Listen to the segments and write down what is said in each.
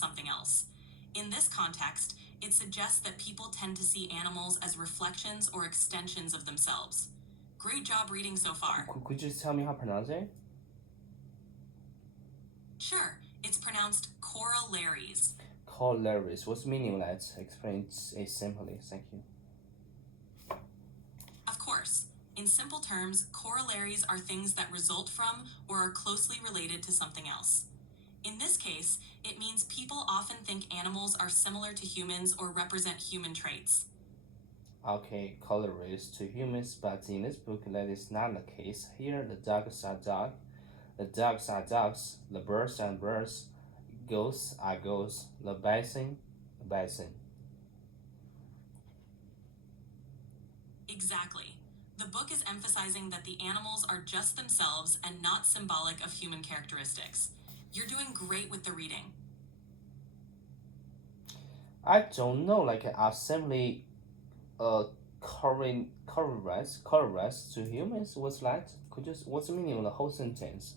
something else. In this context, it suggests that people tend to see animals as reflections or extensions of themselves. Great job reading so far. Could you just tell me how to pronounce it? Sure, it's pronounced corollaries. Corollaries. What's the meaning? Let's explain it simply. Thank you. Of course, in simple terms, corollaries are things that result from or are closely related to something else. In this case, it means people often think animals are similar to humans or represent human traits. Okay, corollaries to humans, but in this book that is not the case. Here the dogs are dogs, the dogs are dogs, the birds are birds, ghosts are ghosts, the bison, bison. Exactly. The book is emphasizing that the animals are just themselves and not symbolic of human characteristics. You're doing great with the reading. I don't know, like are simply corollaries to humans. What's that? What's the meaning of the whole sentence?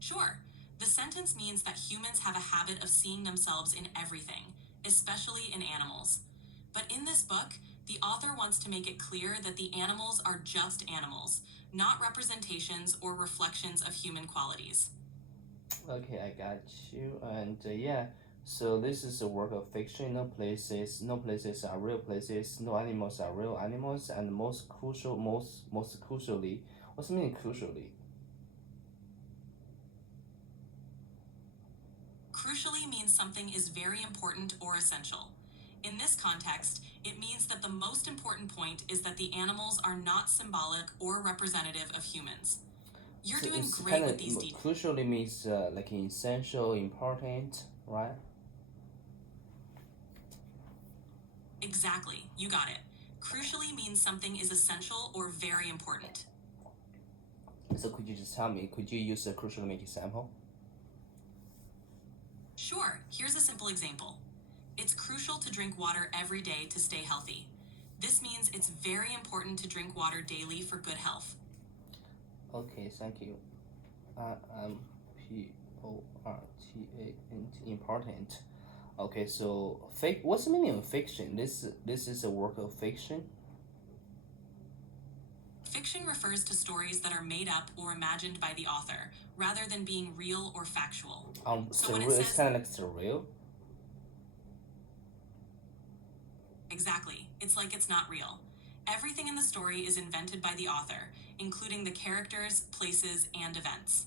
Sure, the sentence means that humans have a habit of seeing themselves in everything, especially in animals. But in this book, the author wants to make it clear that the animals are just animals, not representations or reflections of human qualities. Okay, I got you. And yeah, so this is a work of fiction. No places are real places. No animals are real animals. And most crucially, what's the meaning crucially? Crucially means something is very important or essential. In this context, it means that the most important point is that the animals are not symbolic or representative of humans. You're So doing it's great kind of with these details. crucially means like essential, important, right? Exactly, you got it. Crucially means something is essential or very important. So could you just tell me? Could you use a crucially make example? Sure, here's a simple example. It's crucial to drink water every day to stay healthy. This means it's very important to drink water daily for good health. Okay, thank you. Important. Okay, so fake. What's the meaning of fiction? This is a work of fiction. Fiction refers to stories that are made up or imagined by the author, rather than being real or factual. So when it Surreal. It's says kind of like surreal. exactly, it's like it's not real. Everything in the story is invented by the author, including the characters, places, and events.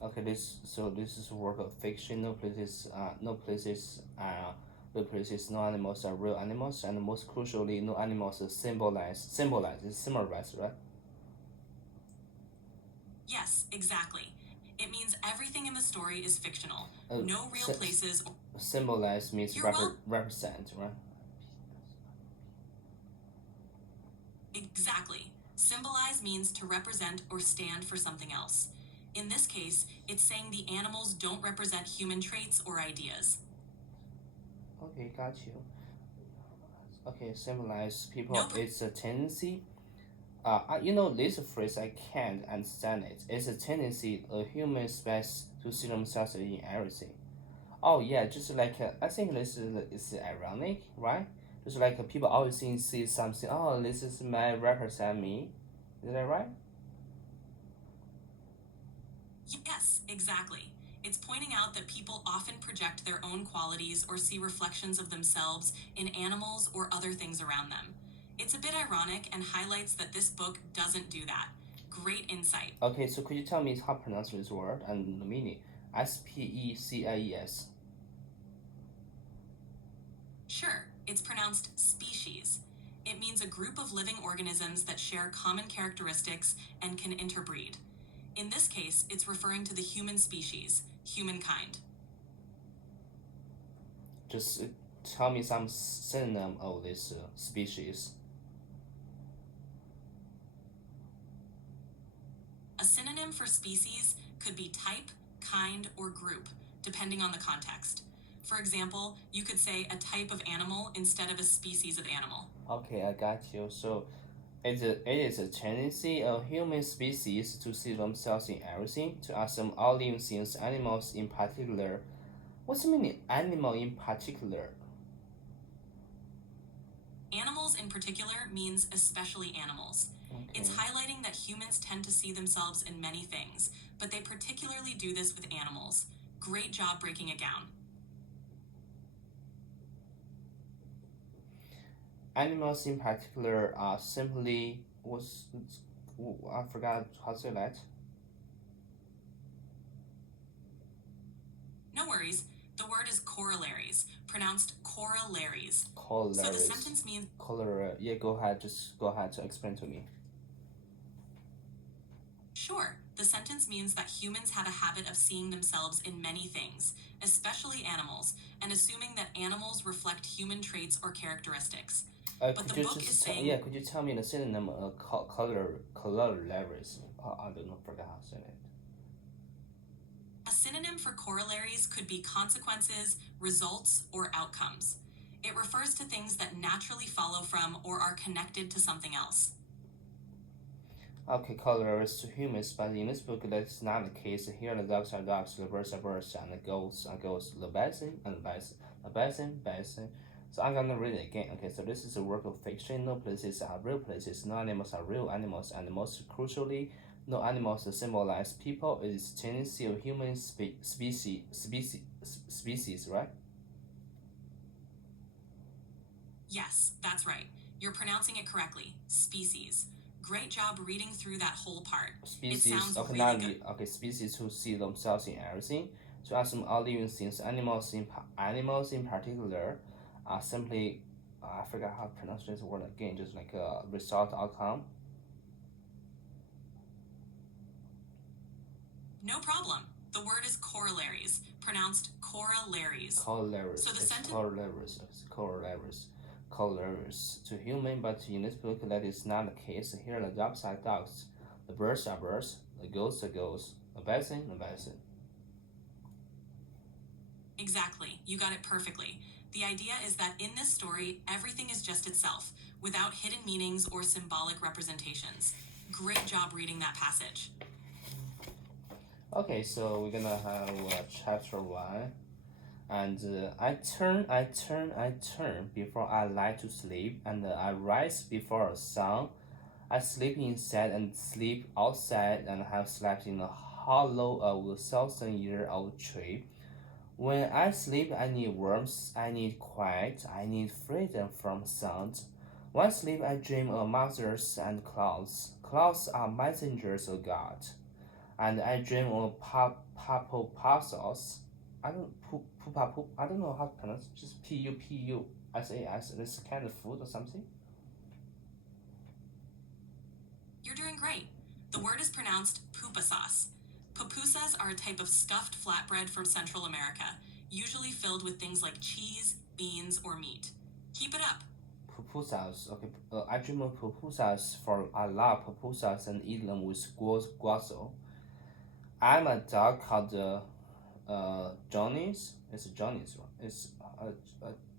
Okay, this is a work of fiction. No places, no animals are real animals, and most crucially, no animals are symbolize, right? Yes, exactly. It means everything in the story is fictional. Uh, No real sy- places. Symbolize means You're well. represent, right? Exactly. Symbolize means to represent or stand for something else. In this case, it's saying the animals don't represent human traits or ideas. Okay, got you. Okay, symbolize people. No. It's a tendency. This phrase I can't understand it. It's a tendency a human species to see themselves in everything. Oh yeah, just like I think this is ironic, right? Just like people always see something. Oh, this is my represent me. Is that right? Yes, exactly. It's pointing out that people often project their own qualities or see reflections of themselves in animals or other things around them. It's a bit ironic and highlights that this book doesn't do that. Great insight. Okay, so could you tell me how to pronounce this word and the meaning? Species. Sure, it's pronounced species. It means a group of living organisms that share common characteristics and can interbreed. In this case, it's referring to the human species, humankind. Just tell me some synonym of this species. A synonym for species could be type, kind, or group, depending on the context. For example, you could say a type of animal instead of a species of animal. Okay, I got you. So It is a tendency of human species to see themselves in everything, to assume all living things, animals in particular. What's the meaning, animal in particular? Animals in particular means especially animals. It's Okay. highlighting that humans tend to see themselves in many things, but they particularly do this with animals. Great job breaking it down. Animals in particular are simply I forgot how to say that. No worries. The word is corollaries, pronounced corollaries. So the Corollaries. sentence means Yeah, go ahead. Just go ahead to explain to me. sure. The sentence means that humans have a habit of seeing themselves in many things, especially animals, and assuming that animals reflect human traits or characteristics. But Could the you book is just saying yeah? Could you tell me the synonym of corollaries? I don't know. Forgot how to say it. a synonym for corollaries could be consequences, results, or outcomes. It refers to things that naturally follow from or are connected to something else. Okay, corollaries to humans, but in this book that's not the case. Here the dogs are dogs, the birds are birds, and the goats are goats, the bison and bison, the bison. So I'm gonna read it again. Okay, so this is a work of fiction. No places are real places. No animals are real animals, and most crucially, no animals symbolize people. It is tendency of human species, right? Yes, that's right. You're pronouncing it correctly. Species. Great job reading through that whole part. It Species, sounds okay, really good. okay, species who see themselves in everything. To assume all living things, animals in particular, are simply, I forgot how to pronounce this word again, just like a result outcome. No problem. The word is corollaries, pronounced corollaries. Corollaries, So the it's sentence corollaries, it's corollaries to human, but in this book that is not the case. Here the dogs are dogs, the birds are birds, the goats are goats, a bison, a bison. Exactly. You got it perfectly. The idea is that in this story, everything is just itself, without hidden meanings or symbolic representations. Great job reading that passage. Okay, so we're gonna have chapter 1. And I turn before I lie to sleep, and I rise before a sun. I sleep inside and sleep outside, and have slept in the hollow of a 1,000-year-old tree. When I sleep, I need warmth, I need quiet, I need freedom from sound. When I sleep, I dream of mothers and clouds. Clouds are messengers of God, and I dream of papapasos. I don't pupa. I don't know how to pronounce it. Just pupusas. This kind of food or something. You're doing great. The word is pronounced pupusas. Pupusas are a type of stuffed flatbread from Central America, usually filled with things like cheese, beans, or meat. Keep it up. Pupusas. Okay. I dream of pupusas for I love pupusas and eat them with guaso. I'm a dog called Johnny's. It's Johnny's one. It's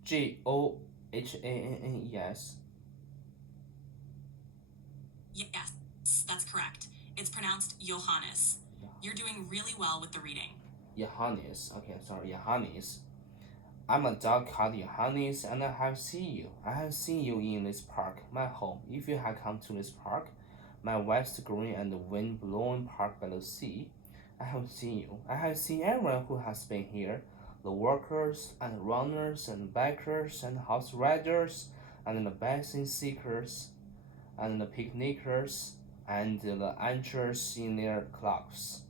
Johannes. Yes, that's correct. It's pronounced Johannes. You're doing really well with the reading. Johannes. Okay, sorry, Johannes. I'm a dog called Johannes, and I have seen you. I have seen you in this park, my home. If you had come to this park, my west green and wind blowing park by the sea, I have seen you. I have seen everyone who has been here, the workers and runners and bikers and house riders and the basin seekers and the picnickers and the anchors in their clubs.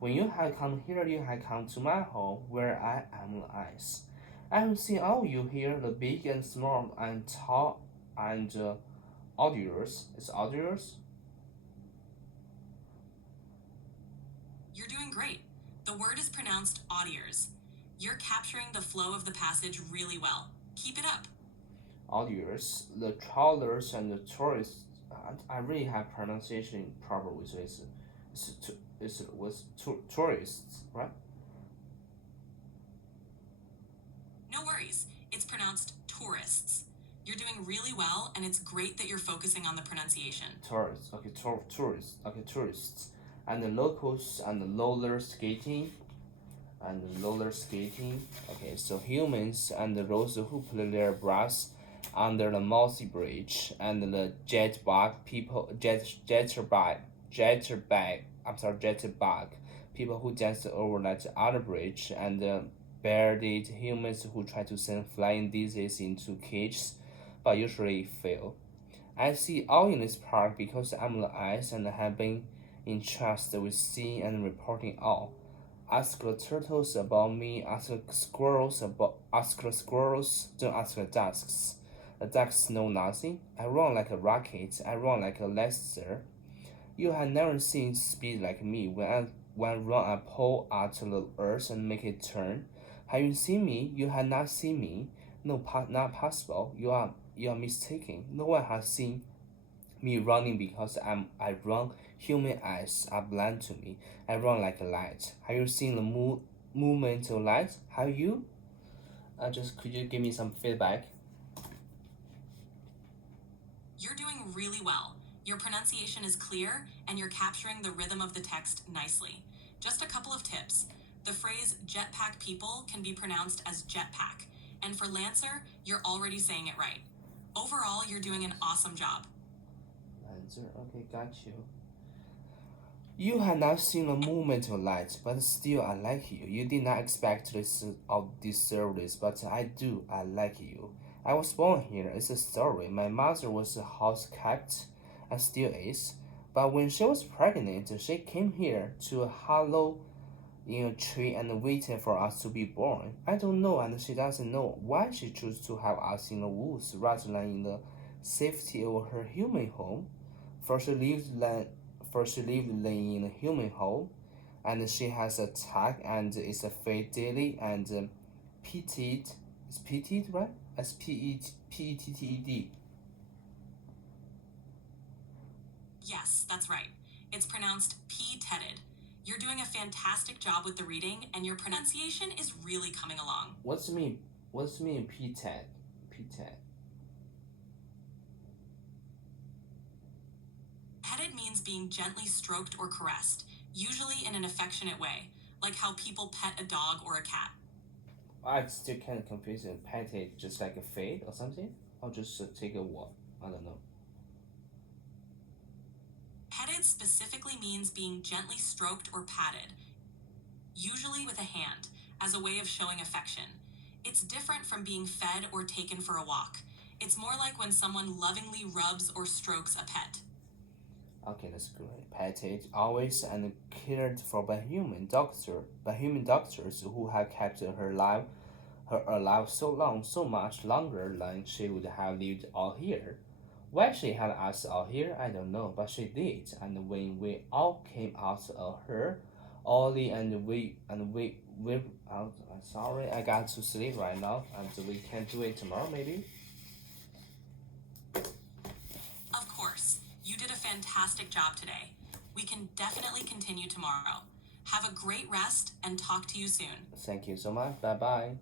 When you have come here, you have come to my home where I am the ice. I have seen all you here, the big and small and tall and audiors. It's audiors? You're doing great. The word is pronounced audiers. You're capturing the flow of the passage really well. Keep it up. Audiors, the travelers and the tourists. I really have pronunciation problem with this. It's with tourists, right? No worries. It's pronounced tourists. You're doing really well, and it's great that you're focusing on the pronunciation. Tourists, okay, tourists, okay, tourists, and the locals and the roller skating, Okay, so humans and those who play their brass under the mossy bridge, and the jetbug people, jitterbug people who dance over that other bridge, and bearded humans who try to send flying diseases into cages, but usually fail. I see all in this park because I'm the eyes and have been entrusted with seeing and reporting all. Ask the turtles about me, ask the squirrels, don't ask the ducks. The ducks know nothing. I run like a rocket, I run like a laser. You have never seen speed like me when I run a pole at the earth and make it turn. Have you seen me? You have not seen me. No, not possible. You are mistaken. No one has seen me running because I run. Human eyes are blind to me. I run like a light. Have you seen the movement of light? Have you? Just could you give me some feedback? You're doing really well. Your pronunciation is clear, and you're capturing the rhythm of the text nicely. Just a couple of tips. The phrase jetpack people can be pronounced as jetpack, and for Lancer, you're already saying it right. Overall, you're doing an awesome job. Lancer, okay, got you. You have not seen the movement of light, but still I like you. You did not expect this of this service, but I do. I like you. I was born here. It's a story. My mother was a house cat, and still is. But when she was pregnant, she came here to a hollow in a tree and waited for us to be born. I don't know, and she doesn't know why she chose to have us in the woods rather than in the safety of her human home. For she lived in a human home, and she has a tag and is fed daily and petted. It's petted, right? Petted. Yes, that's right. It's pronounced P-tedded. You're doing a fantastic job with the reading, and your pronunciation is really coming along. What's mean? What's mean petted? Petted. Petted means being gently stroked or caressed, usually in an affectionate way, like how people pet a dog or a cat. I still kind of confused. Petted just like a fade or something. I'll just take a walk. I don't know. Petted specifically means being gently stroked or patted, usually with a hand, as a way of showing affection. It's different from being fed or taken for a walk. It's more like when someone lovingly rubs or strokes a pet. Okay, that's great. Petted, always and cared for by human doctors who have kept her alive so long, so much longer than she would have lived out here. Why she had us out here, I don't know, but she did. And when we all came out of her, Ollie we out. Sorry, I got to sleep right now, and we can do it tomorrow, maybe. Of course, you did a fantastic job today. We can definitely continue tomorrow. Have a great rest and talk to you soon. Thank you so much. Bye bye.